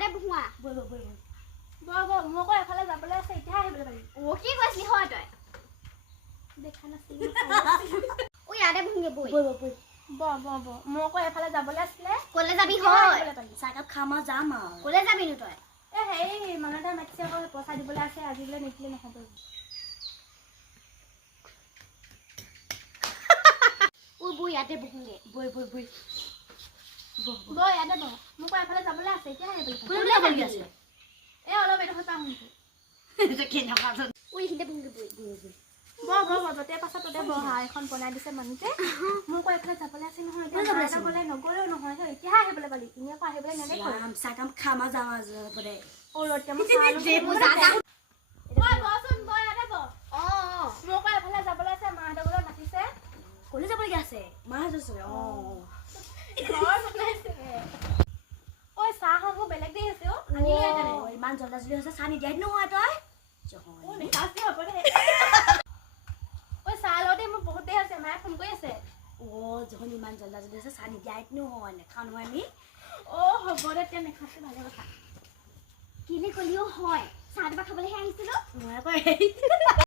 ইয়াতে বহোৱা বৈ মই এফালে যাবলৈ আছে এতিয়া আহিবলৈ পাৰিম অ কি কৈছিলি হয় তই দেখা নাছিলি ও ইয়াতে বহোগে বৈ মই এফালে যাবলৈ আছিলে কলে যাবি হয় চাহকাপ খাম আৰু যাম আৰু কলে যাবি নো তই হেৰি মানুহটা মাতিছে আকৌ পইচা দিবলৈ আছে আজিলৈ নিদিলে নহ'ব ও বৈ ইয়াতে বহোগে বৈ ইয়াতে বহ মোক এফালে যাবলৈ আছে এতিয়া কোনে যাবলগীয়া আছে অলপ এডোখৰ পাওঁ কেনেকুৱা ও এইখিনিতে বহোগে বৈ য'তে পাছত ততে বহা এখন বনাই দিছে মানুহতে মোক এফালে যাবলৈ আছে নহয় যাবলৈ নগ'লেও নহয় এতিয়াহে আহিবলৈ পালি তুমি আকৌ আহিবলৈ নেদেখো চাহকাপ খাম আৰু যাম আৰু ৰ'দকে মই এফালে যাবলৈ আছে মাহঁতৰ ঘৰত মাতিছে কলে যাবলগীয়া আছে মাহঁত আছে ঐ চাহ মোৰ বেলেগ দেৰি আছে ইমান জল্দা জল্দি হৈছে চাহ নিদিয়াই নহয় তই চাহ লওঁতে মোৰ বহুত দেৰি আছে মায়ে ফোন কৰি আছে যখন ইমান জল্দা জল্দি হৈছে চাহ নিদিয়াই নহয় নেখাওঁ নহয় আমি হ'ব দে তেতিয়া নেখাইছে ভালে কথা কিনে কলিও হয় চাহ খাবলৈহে আহিছিলো মই আকৌ